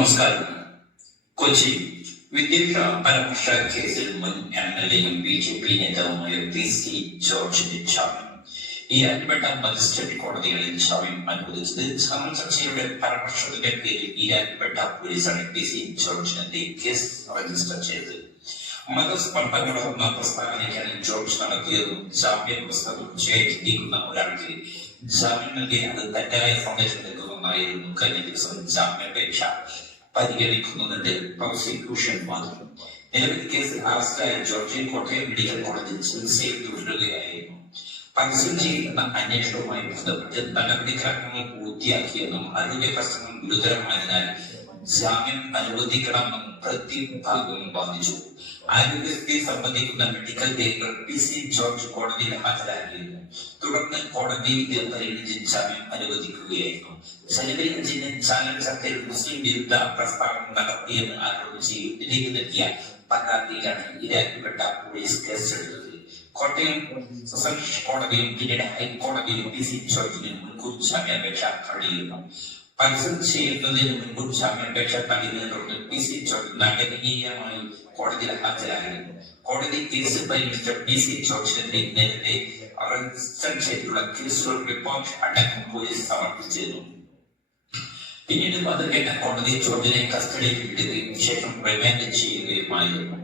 നമസ്കാരം. കൊച്ചി വിദ്വേഷ പരാമർശ കേസിൽ മുൻ എംഎൽഎയും BJP നേതാവുമായ PC ജോർജിന്റെ ജാമ്യം ഈരാറ്റുപേട്ട മജിസ്ട്രേറ്റ് കോടതികളിൽ ജാമ്യം അനുവദിച്ചത് ചാനൽ ചർച്ചയുടെ പരാമർശത്തിന്റെ പേരിൽ ഈരാറ്റുപേട്ട പോലീസാണ് PC ജോർജിനെതിരെ കേസ് രജിസ്റ്റർ ചെയ്തത്. മതസ്പർദ്ധങ്ങളുന്ന പ്രസ്താവനയ്ക്കാണ് ജോർജ് നടത്തിയതും ജാമ്യം പുസ്തകം ചിന്തിക്കുന്ന ഒരാൾക്ക് ജാമ്യം നൽകി അത് തെറ്റായ സന്ദേശം നൽകുന്നതായിരുന്നു കഴിഞ്ഞ ദിവസം ജാമ്യാപേക്ഷ പരിഗണിക്കുന്നതിന്റെ പ്രോസിക്യൂഷൻ വാദം. നിലവിൽ കേസിൽ അറസ്റ്റായ ജോർജ് കോട്ടയം മെഡിക്കൽ കോളേജിൽ ചികിത്സയിൽ തുടരുകയായിരുന്നു. പരസ്യം ചെയ്യുന്ന അന്വേഷണവുമായി ബന്ധപ്പെട്ട് നടപടിക്രമങ്ങൾ പൂർത്തിയാക്കിയെന്നും ആരോഗ്യ പ്രശ്നങ്ങൾ ഗുരുതരമായതിനാൽ ജാമ്യം അനുവദിക്കണമെന്നും പ്രതിഭാഗം വാദിച്ചു. ആരോഗ്യസ്ഥിതി സംബന്ധിക്കുന്ന മെഡിക്കൽ രേഖകൾ PC ജോർജ് കോടതിയിൽ ഹാജരാക്കിയിരുന്നു. തുടർന്ന് കോടതി ഇത് പരിഗണിച്ച് ജാമ്യം അനുവദിക്കുകയായിരുന്നു. ജനുവരി 5 ചാനൽ ചർച്ചയിൽ മുസ്ലിം വിരുദ്ധ പ്രസ്താവന നടത്തിയെന്ന് ആരോപിച്ച് ഇതിലേക്ക് നൽകിയ പരാതിയിലാണ് ഈരാറ്റുപേട്ട പോലീസ് കേസെടുത്തത്. കോട്ടയം സെഷൻസ് കോടതിയും പിന്നീട് ഹൈക്കോടതിയും PC ജോർജിന് മുൻകൂർ ജാമ്യാപേക്ഷ തള്ളിയിരുന്നു. പരസ്യം ചെയ്യുന്നതിന് മുൻകൂർ ജാമ്യാപേക്ഷ തള്ളിയതിനെ തുടർന്ന് PC ജോർജ് നാടകീയമായി കോടതിയിൽ ഹാജരായിരുന്നു. കോടതി കേസ് പരിഗണിച്ച PC ജോർജിനെതിരെ നേരത്തെ രജിസ്റ്റർ ചെയ്തിട്ടുള്ള കേസുകൾ റിപ്പോർട്ട് അടക്കം പോലീസ് സമർപ്പിച്ചിരുന്നു. പിന്നീട് അത് കേട്ട കോടതി ജോർജിനെ കസ്റ്റഡിയിൽ വിടുകയും ശേഷം റിമാൻഡ് ചെയ്യുകയുമായിരുന്നു.